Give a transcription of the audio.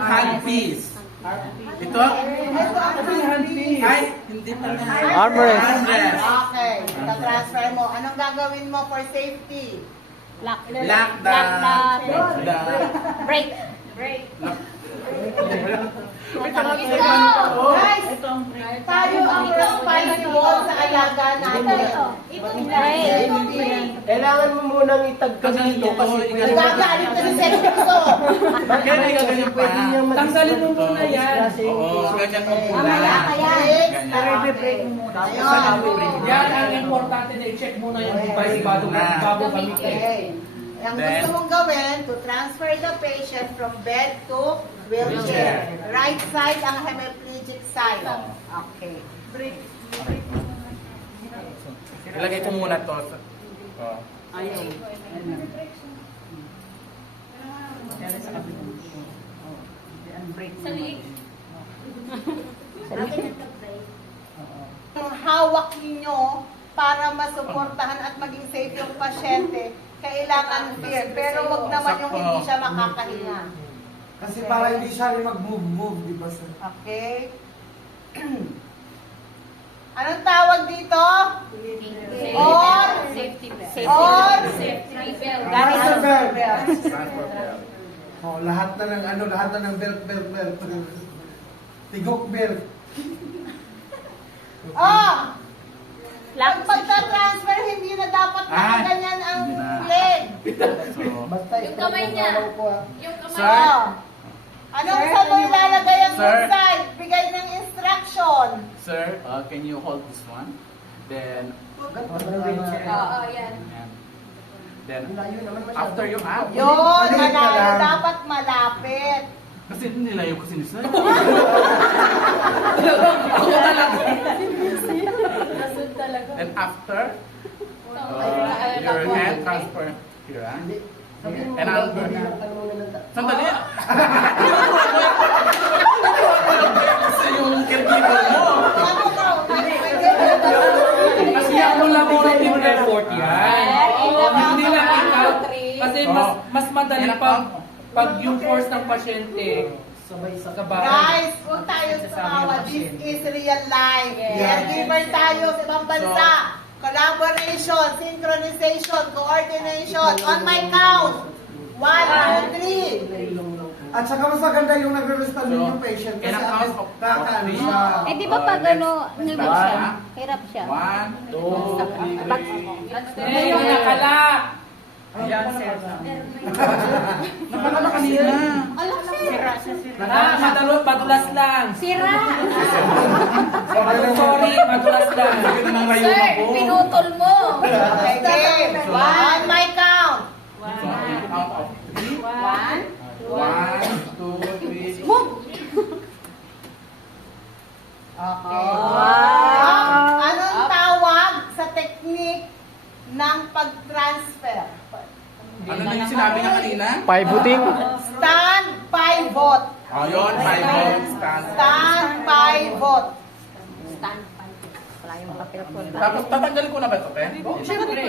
Handpiece. Ito? Ay, hindi pa na. Armrest. Armrest. Okay, ita-transfer mo. Anong gagawin mo for safety? Lock the Break. Guys, tayo ang responsible sa alaga natin. Kailangan mo munang itagkas dito kasi Nagagalit na si Sergio. Kaya may gaganyan pa. tanggalin mo muna yan. Oo, ganyan mo muna. Break mo muna. Yan ang importante na i-check muna yung device bago kami. Okay. Ang gusto mong gawin, to transfer the patient from bed to wheelchair. Right side ang hemiplegic side. Okay. Break. Ilagay ko muna to. Ayaw. Ang hawak ninyo para masuportahan at maging safe yung pasyente, kailangan fear. Pero wag naman yung hindi siya makakahinga. Kasi para hindi siya rin mag-move, di ba sir? Okay? Anong tawag dito? Or? Safety belt. Or? Safety belt. Transfer belt. Transfer belt. Oh, lahat na ng belt. Tigok belt. Oh! Pag pagka-transfer, hindi na dapat nakaganyan ang leg. Basta Yung kamay niya. Yung kamay. Sir? Oh. Anong sa mo ilalagay ang Sir? good side? Bigay ng instruction. Sir, can you hold this one? Then, Oo, yan. then after you have, Yun, malayo. Dapat malapit. kasi nilayo kasi ni Sir. And after, your hand transfer here. And I'll go. Sandali. Kasi yung caregiver mo. Ano ka? Kasi ang collaborative effort yan. Hindi lang ikaw. Kasi mas madali pag yung force ng pasyente sabay. Guys, huwag tayo sumawa. This is real life. Caregiver tayo sa ibang bansa. Collaboration, synchronization, coordination. On my count. 1, 2, 3. At saka mas maganda yung nagre-restore yung patient kasi at kakaano siya. Eh, di ba pag nilbog siya? Hirap siya. 1, 2, 3. Eh, nakalak! Nakakala kanina. Madulas lang. Sira! Sorry, madulas lang. Sakit ng layo Sir, mo. pinutol mo. Okay. On my count. So, in count of 3. 1. 1, 2, 3. Move! Okay. Anong tawag sa technique ng pag-transfer? Ano na yung sinabi nga kanina? Pivoting. Stand, pivot. Oh, yun. 5 minutes. Stand, pivot. Stand. Wala yung papel ko. Tapos tatanggalin ko na ba ito, Pen? Siyempre.